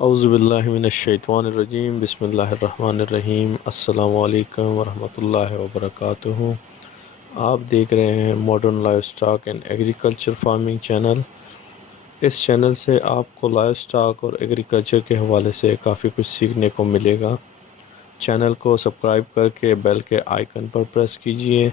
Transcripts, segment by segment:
औज़ुबिल्लाहिमिनश्शैतानिर्रजीम बिस्मिल्लाहिर्रहमानिर्रहीम अस्सलामु अलैकुम वरहमतुल्लाहि वबरकातुहू। आप देख रहे हैं modern life stock and agriculture farming channel. इस चैनल से आपको लाइफ स्टॉक और एग्रीकल्चर के हवाले से काफ़ी कुछ सीखने को मिलेगा। चैनल को सब्सक्राइब करके बेल के आइकन पर प्रेस कीजिए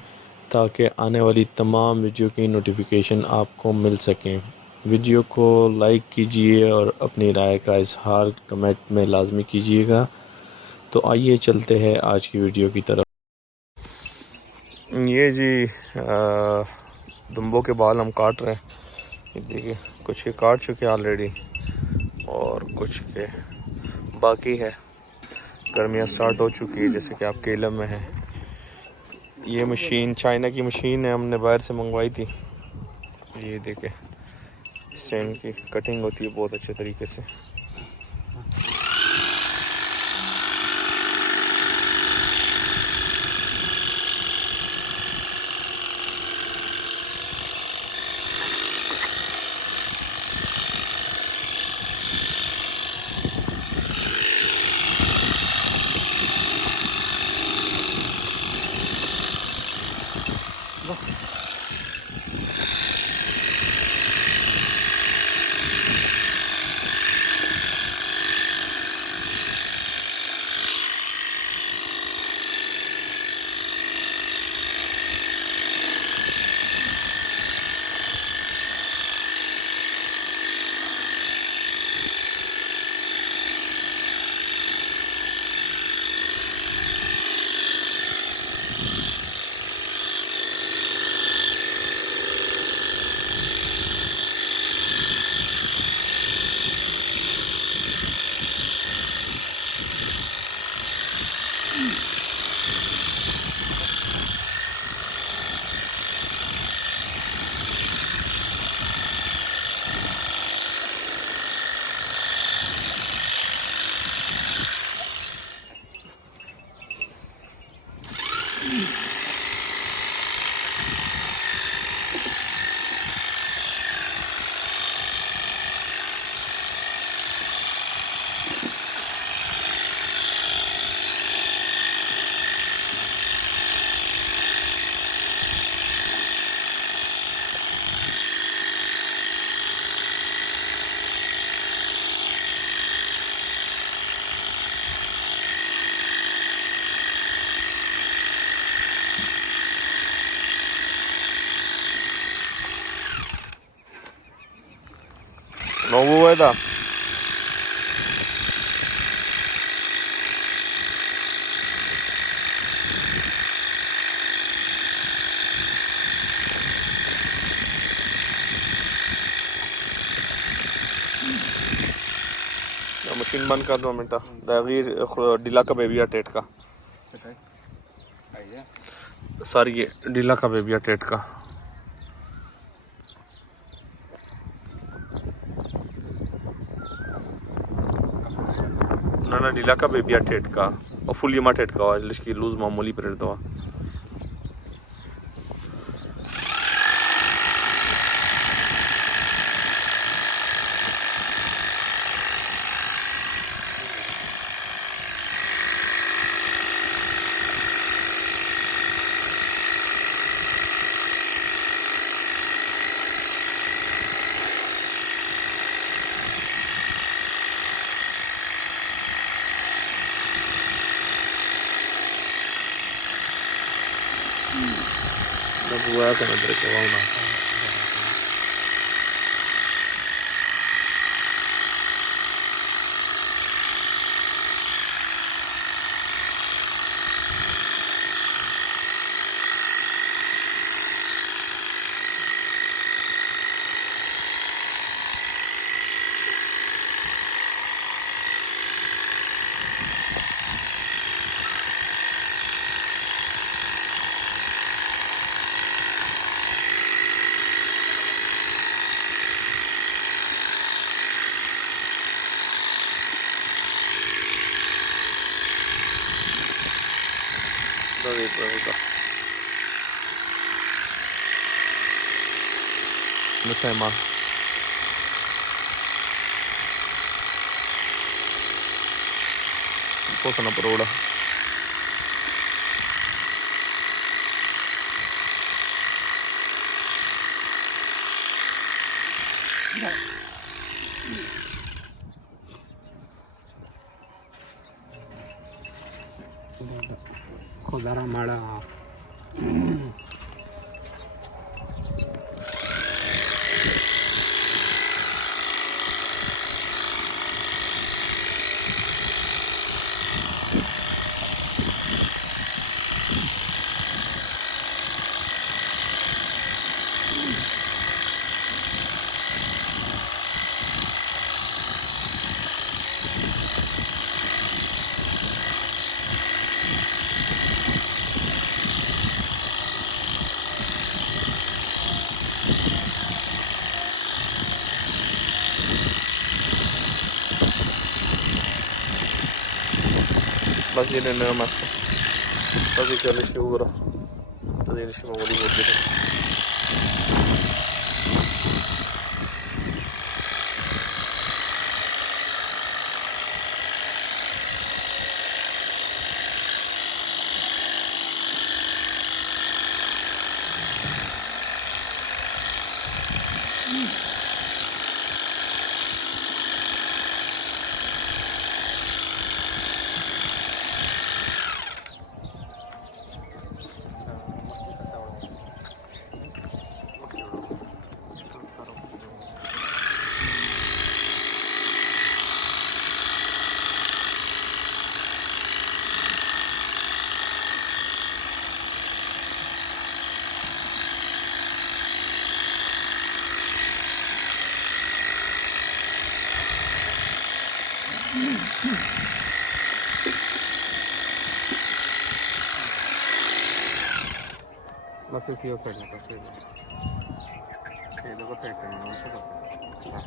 ताकि आने वाली तमाम वीडियो की नोटिफिकेशन आपको मिल सकें। वीडियो को लाइक कीजिए और अपनी राय का इजहार कमेंट में लाजमी कीजिएगा। तो आइए चलते हैं आज की वीडियो की तरफ। ये जी दुम्बों के बाल हम काट रहे हैं। ये देखिए, कुछ के काट चुके हैं ऑलरेडी और कुछ के बाकी है। गर्मियाँ स्टार्ट हो चुकी है जैसे कि आपके इल्म में है। ये मशीन चाइना की मशीन है, हमने बाहर से मंगवाई थी। ये देखिए, इससे इनकी कटिंग होती है बहुत अच्छे तरीके से। No hubo edad. मशीन बंद कर 2 मिनट। दागीर डीला का बेबिया टेट का सर, ये डीला का बेबिया टेट का ना डीला का बेबिया टेट का और फुल यमा टेट का लिश्की लूज मामूली पर दवा। Buat kan ada kawan. Nasema पोसना परवडा. खोदारा माळा Bak yine ne yaptı? Tabii ki alışıyor uğra. Tabii ilişkim olmadı bu. बस इसी साइड में बस ये दो साइड में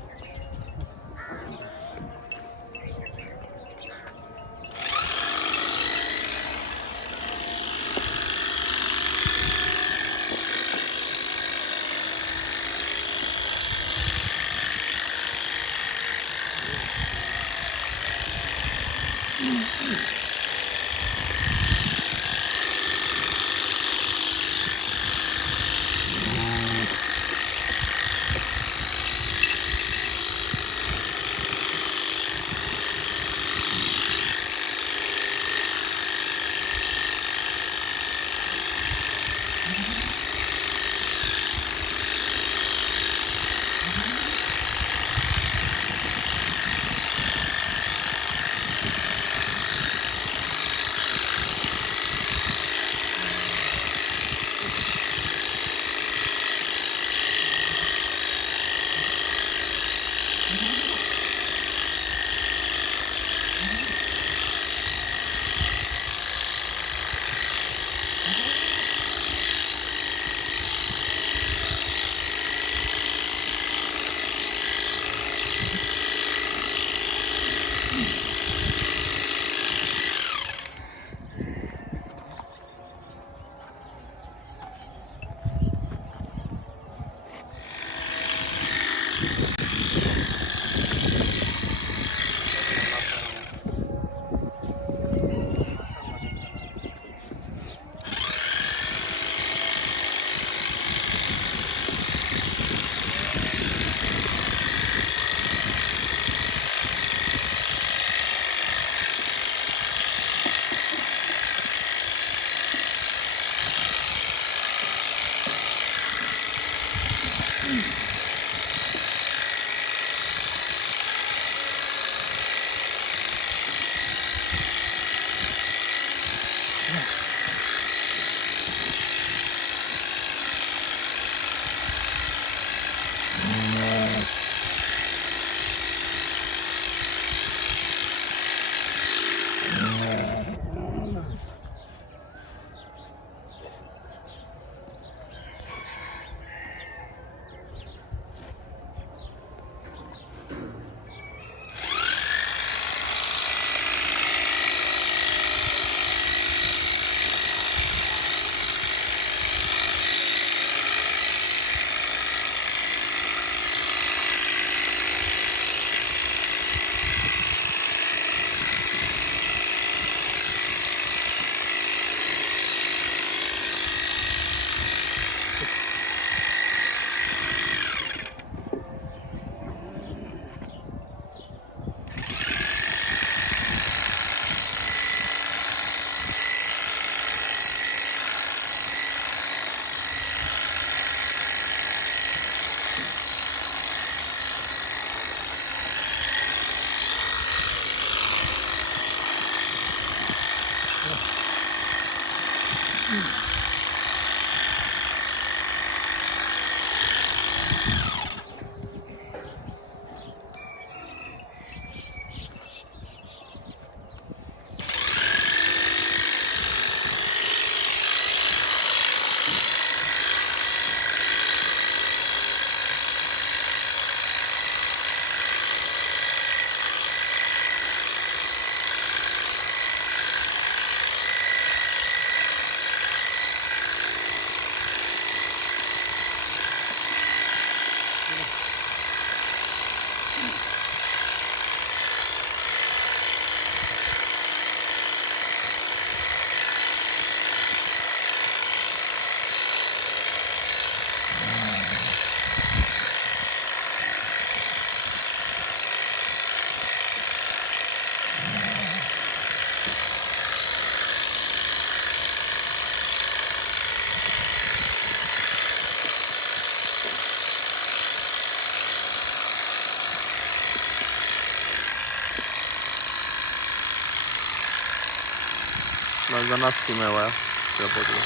Zanassi meva ce da potuto.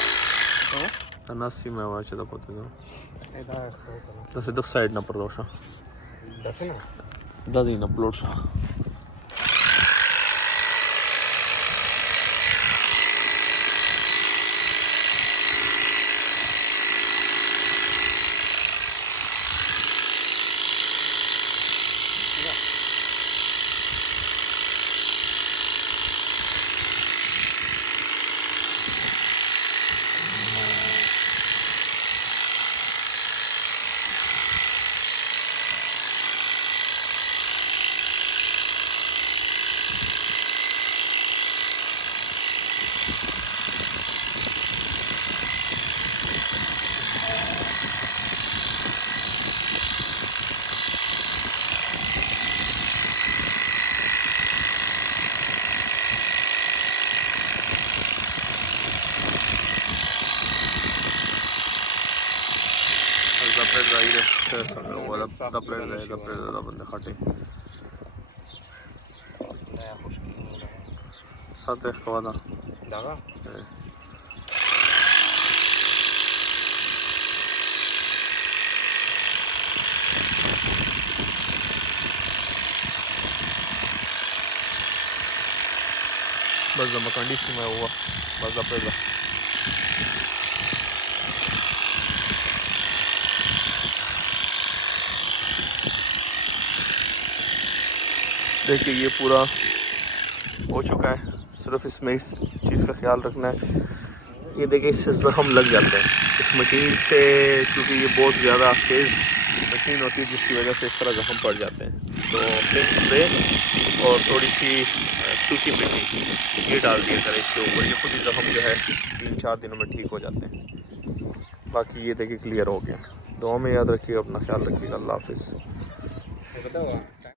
Zanassi meva ce da potuto. Da se do side na prošla. Da se na? Da zina ploča. Da presa ide, to je sam ovo, da presa, da bende hati. Nea muški. Sad te hvada. Da ga? बस da makandissima je ovo, bas da presa. देखिए ये पूरा हो चुका है, सिर्फ इसमें इस चीज़ का ख्याल रखना है। ये देखिए इससे ज़ख़म लग जाते हैं इस मशीन से, क्योंकि ये बहुत ज़्यादा तेज़ मशीन होती है जिसकी वजह से इस तरह ज़ख़म पड़ जाते हैं। तो फिर स्प्रे और थोड़ी सी सूखी मिट्टी ये डाल दिया करें इसके ऊपर, ये खुद ही ज़ख़म जो है 3-4 दिनों में ठीक हो जाते हैं। बाकी ये देखिए क्लियर हो गया। दुआ में याद रखिएगा, अपना ख्याल रखिएगा। अल्लाह हाफिज़।